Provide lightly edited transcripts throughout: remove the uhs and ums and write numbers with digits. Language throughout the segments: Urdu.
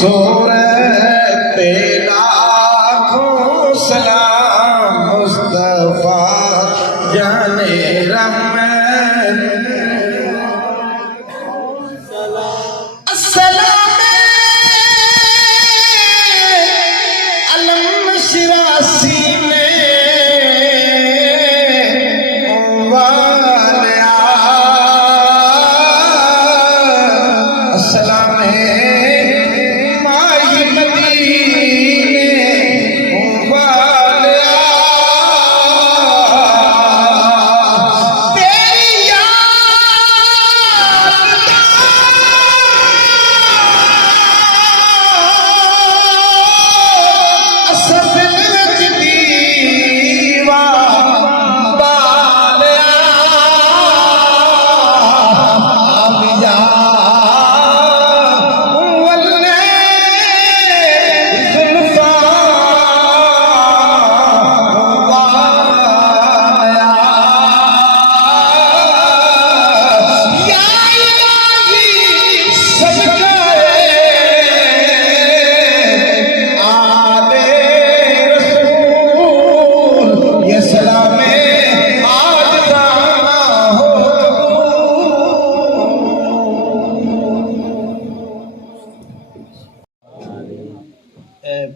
صورت پہ لاکھوں سلام مصطفیٰ جانے رحمت السلام علم شراسی میں والیا السلام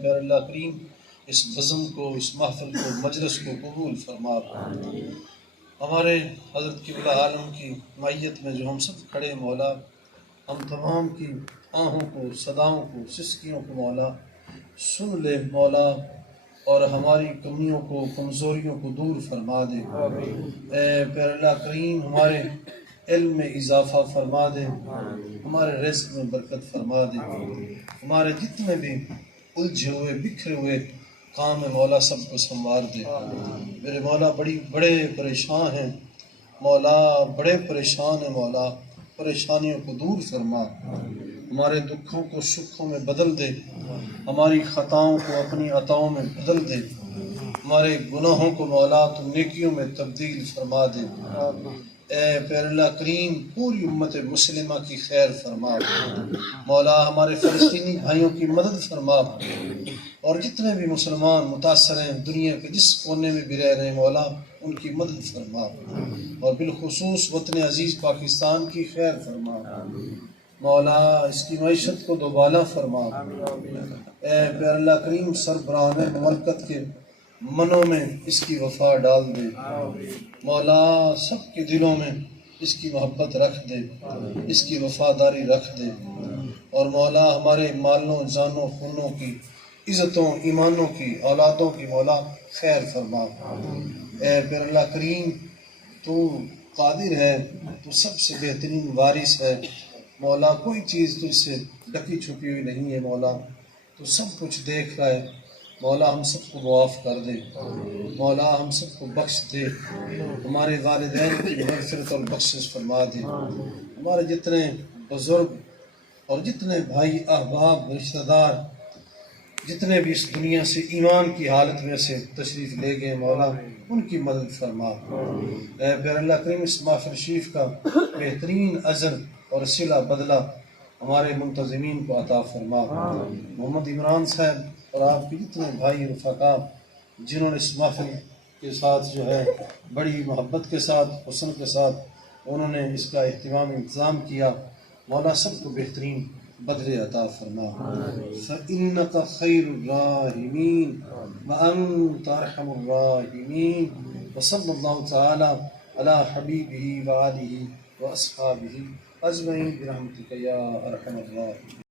پیر اللہ کریم اس بزم کو، اس محفل کو، مجلس کو قبول فرما۔ ہمارے حضرت قبلہ عالم کی معیت میں جو ہم سب کھڑے مولا، ہم تمام کی آہوں کو، صداؤں کو، سسکیوں کو مولا سن لے مولا، اور ہماری کمیوں کو، کمزوریوں کو دور فرما دے۔ اے پیر اللہ کریم ہمارے علم میں اضافہ فرما دے، ہمارے رزق میں برکت فرما دے، ہمارے جتنے بھی الجھے ہوئے بکھرے ہوئے کام ہے مولا سب کو سنوار دے۔ میرے مولا بڑے پریشان ہیں مولا، بڑے پریشان ہیں مولا، پریشانیوں کو دور فرما، ہمارے دکھوں کو سکھوں میں بدل دے، ہماری خطاؤں کو اپنی عطاؤں میں بدل دے، ہمارے گناہوں کو مولا تو نیکیوں میں تبدیل فرما دے۔ اے پیر اللہ کریم پوری امت مسلمہ کی خیر فرما مولا، ہمارے فلسطینی بھائیوں کی مدد فرما، اور جتنے بھی مسلمان متاثر ہیں دنیا کے جس کونے میں بھی رہ رہے ہیں مولا ان کی مدد فرما، اور بالخصوص وطن عزیز پاکستان کی خیر فرما مولا، اس کی معیشت کو دوبالا فرما۔ اے پیر اللہ کریم سربراہان مملکت کے منوں میں اس کی وفا ڈال دے مولا، سب کے دلوں میں اس کی محبت رکھ دے، اس کی وفاداری رکھ دے، اور مولا ہمارے مالوں جانوں خونوں کی، عزتوں ایمانوں کی، اولادوں کی مولا خیر فرما۔ اے پیر اللہ کریم تو قادر ہے، تو سب سے بہترین وارث ہے مولا، کوئی چیز تجھ سے ڈکی چھپی ہوئی نہیں ہے مولا، تو سب کچھ دیکھ رہا ہے مولا، ہم سب کو معاف کر دے مولا، ہم سب کو بخش دے، ہمارے والدین کی مغفرت اور بخشش فرما دے، ہمارے جتنے بزرگ اور جتنے بھائی احباب رشتہ دار جتنے بھی اس دنیا سے ایمان کی حالت میں سے تشریف لے گئے مولا ان کی مدد فرما۔ اے پیر اللہ کریم اس محفل شریف کا بہترین اجر اور صلہ بدلہ ہمارے منتظمین کو عطا فرما۔ محمد عمران صاحب اور آپ کے جتنے بھائی رفقا جنہوں نے اس محفل کے ساتھ جو ہے بڑی محبت کے ساتھ، حسن کے ساتھ انہوں نے اس کا اہتمام انتظام کیا مولا، سب کو بہترین بدلے عطا فرما۔ فَإِنَّكَ خَيْرُ الرَّاحِمِينَ وَأَنْتَ أَرْحَمُ الرَّاحِمِينَ وصلی اللہ تعالی علی حبیبہ وآلہ وأصحابہ اجمعین برحمتک یا ارحم الراحمین۔